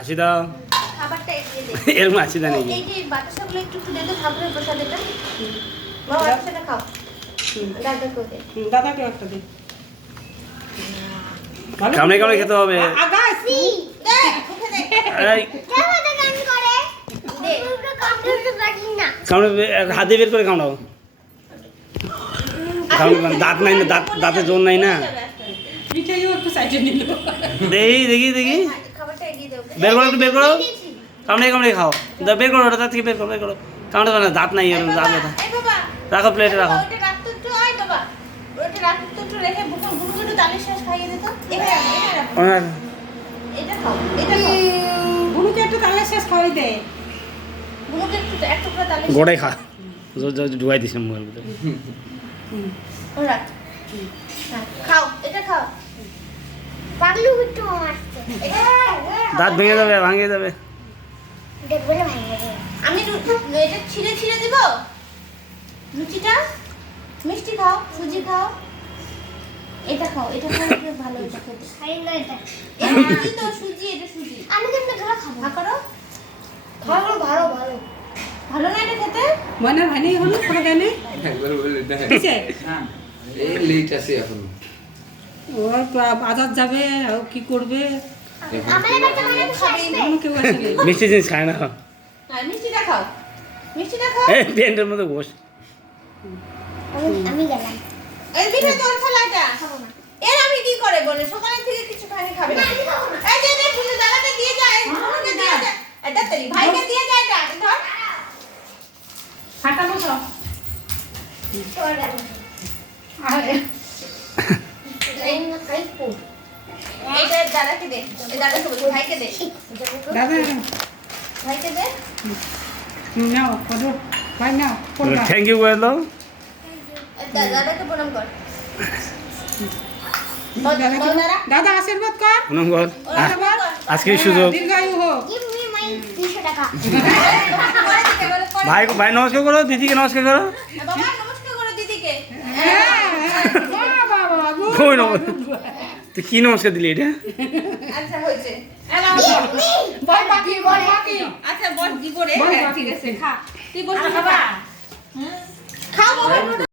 হাসি দাও খাবারটা এগিয়ে দে। এরকম হাসি দাও নাকি? এই যে বাতাসাগুলো একটু একটু দে তো ঠাকুরের প্রসাদ এটা। মা বাতাসাটা খাও। দাদা দে। দাদাকে একটা দে। কামড়ে কামড়ে খেতে হবে। আ- দে। এই, কামড়ে বে- হাত দিয়ে বের করে কামড়াও। কামড়ে দাঁত নাই না দাঁত দাঁতে জোর নাই না? দেখি দেখি দেখি। বের করো একটু বের করো। কামড়ে কামড়ে খাও। বের করো ওটা দাঁত থেকে বের করো বের করো। কামড়ে না দাঁত নাই এরকম দাঁত ব্যথা। রাখো প্লেটে রাখো। একটু একটু একটু খাও এটা খাও। একটু একটু গোড়াই খা। দিস মোবাইল এটা পাগলু বিট্টু মারছে। এটা দাঁত ভেঙে যাবে ভাঙিয়ে যাবে। দেখবে না আমি এটা ছিঁড়ে ছিঁড়ে দিব? লুচিটা? মিষ্টি খাও সুজি খাও। এটা খাও এটা ভালো এটা খেতে। খাই না এটা। এটা তো সুজি এটা সুজি। আমি কিন্তু ধরা খাব। করো। ভালো ভালো ভালো। ভালো না এটা খেতে? ভাই নেই হলো কোনো একবার বলে দেখ কিসে? এই লেট আছে এখন। ওর বাজার যাবে আর কি করবে? মানে মিষ্টি জিনিস খায় না। আর মিষ্টিটা খাও মিষ্টিটা খাও এই প্যান্টের মধ্যে বস। আমি গেলাম। এই মিঠে তোর না। এর আমি কি করে বলে? সকালে থেকে কিছু খাইনি খাবে না। এই যে নে ফুলে দাদাকে দিয়ে যায় ফুলকে দিয়ে যায় এটা তেরি ভাইকে দিয়ে যায় এটা ধর। হাঁটা বসো এই খাই ফুল এটা দাদাকে দে দাদাকে বল ভাইকে দে। দাদা। ভাইকে দে। নাও কত ভাই নাও থ্যাংক ইউ করে দাও দাদাকে প্রণাম কর। দাদা বল দাদা। দাদা আশীর্বাদ কর। প্রণাম কর। আহ, আশীর্বাদ কর। আজকের সুযোগ। দীর্ঘায়ু হোক। গিভ মি মাই 200 টাকা। পরে দিতে বলে, পরে ভাই ভাই নমস্কার করো দিদিকে নমস্কার করো। নমস্কার করো দিদিকে। হ্যাঁ বাবা বাবা তুই কি নমস্কার দিলি এটা? আচ্ছা হয়েছে। বল বাকি বল বাকি। আচ্ছা বল কি রে বল হ্যাঁ। ঠিক আছে খা। তুই বল খাবা? খাও বাবা